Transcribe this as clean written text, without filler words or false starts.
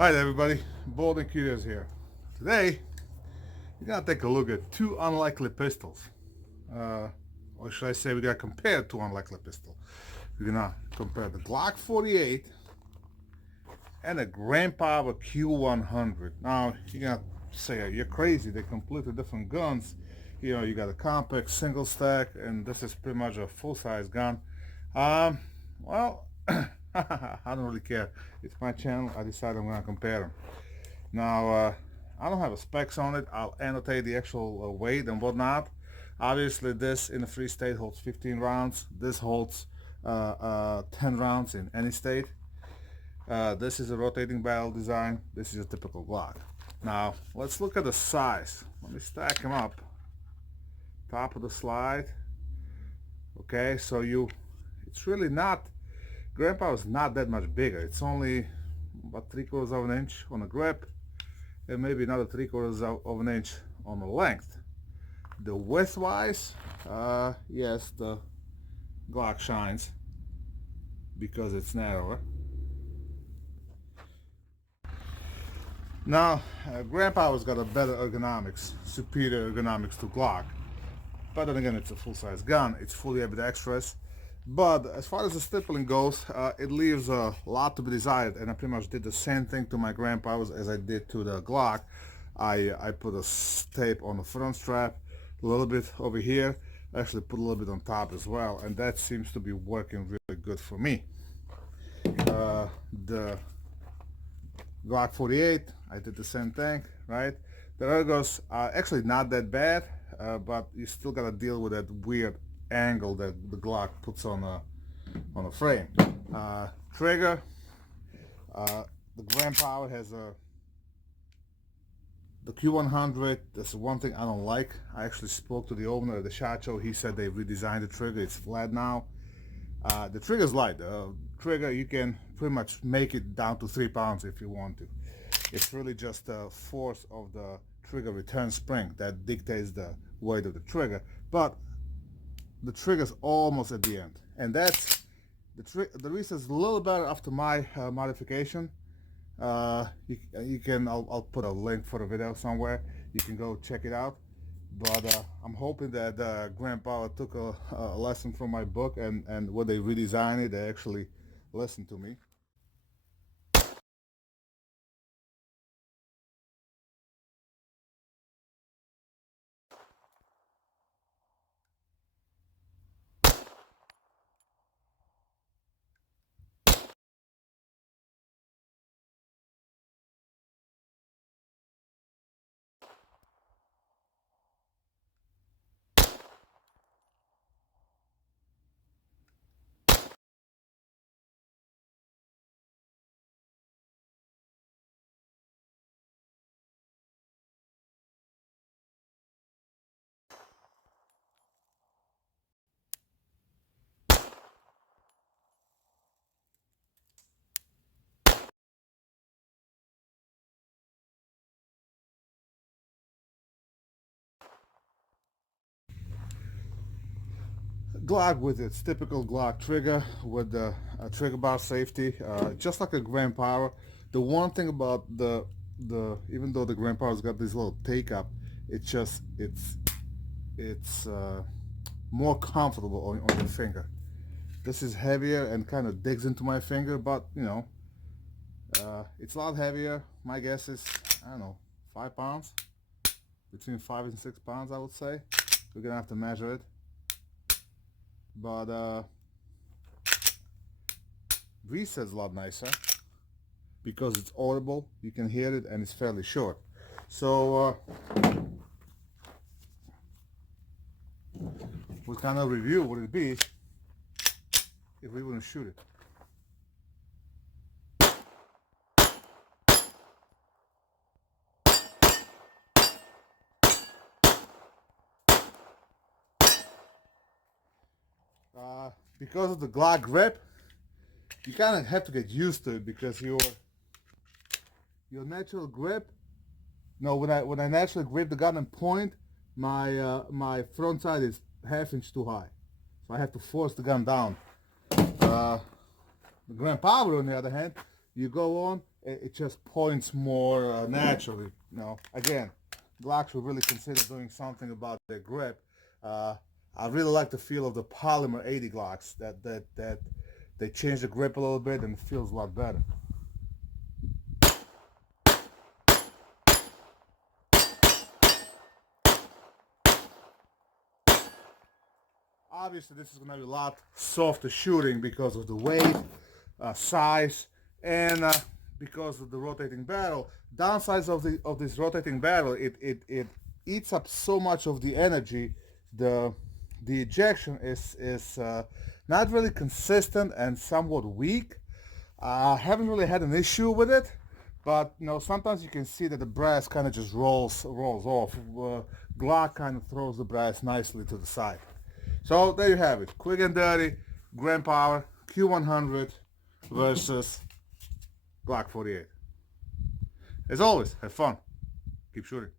Hi there everybody, Bald&curious here. Today, we're gonna take a look at two unlikely pistols. Or should I say we're gonna compare two unlikely pistols. We're gonna compare the Glock 48 and a Grandpa Q100. Now, you're gonna say, you're crazy, they're completely different guns. You know, you got a compact single stack, and this is pretty much a full-size gun. Well, I don't really care. It's my channel. I decided I'm gonna compare them. Now, I don't have a specs on it. I'll annotate the actual weight and whatnot. Obviously, this in a free state holds 15 rounds. This holds 10 rounds in any state. This is a rotating barrel design. This is a typical Glock. Now, let's look at the size. Let me stack them up. Top of the slide. Okay, so it's really not, Grandpa is not that much bigger. It's only about 3/4 of an inch on the grip and maybe another 3/4 of an inch on the length. The width wise, yes, the Glock shines because it's narrower. Now, Grandpa's got a better ergonomics, superior ergonomics to Glock. But then again, it's a full-size gun. It's fully ambidextrous. But as far as the stippling goes, it leaves a lot to be desired. And I pretty much did the same thing to my Grandpa's as I did to the Glock. I put a tape on the front strap, a little bit over here. I actually put a little bit on top as well. And that seems to be working really good for me. The Glock 48, I did the same thing, right? The ergos are actually not that bad, but you still gotta deal with that weird angle that the Glock puts on a frame. Trigger, the Grandpa has the Q100. That's one thing I don't like. I actually spoke to the owner of the SHOT Show. He said they redesigned the trigger. It's flat now. The trigger's light. The trigger, you can pretty much make it down to 3 pounds if you want to. It's really just the force of the trigger return spring that dictates the weight of the trigger. But the trigger's almost at the end, and that's the reason it's a little better after my modification. I'll put a link for the video somewhere. You can go check it out. But I'm hoping that Grandpa took a lesson from my book, and when they redesign it, they actually listen to me. Glock with its typical Glock trigger with the trigger bar safety, just like a Grandpa. The one thing about the even though the Grandpa's got this little take up, it's more comfortable on your finger. This is heavier and kind of digs into my finger, but you know, it's a lot heavier. My guess is, I don't know, 5 pounds, between 5 and 6 pounds, I would say. We're gonna have to measure it. But reset's a lot nicer because it's audible, you can hear it, and it's fairly short. So what kind of review would it be if we wouldn't shoot it? Because of the Glock grip, you kind of have to get used to it because your natural grip. No, when I naturally grip the gun and point, my front side is ½ inch too high, so I have to force the gun down. The Grandpa, on the other hand, you go on, it just points more naturally. You know, again, Glock should really consider doing something about their grip. I really like the feel of the polymer 80 Glocks. That they change the grip a little bit and it feels a lot better. Obviously, this is going to be a lot softer shooting because of the weight, size, and because of the rotating barrel. Downsides of this rotating barrel, it eats up so much of the energy. The ejection is not really consistent and somewhat weak. I haven't really had an issue with it, but you know, sometimes you can see that the brass kind of just rolls off. Glock kind of throws the brass nicely to the side. So there you have it. Quick and dirty, Grand Power Q100 versus Glock 48. As always, have fun. Keep shooting.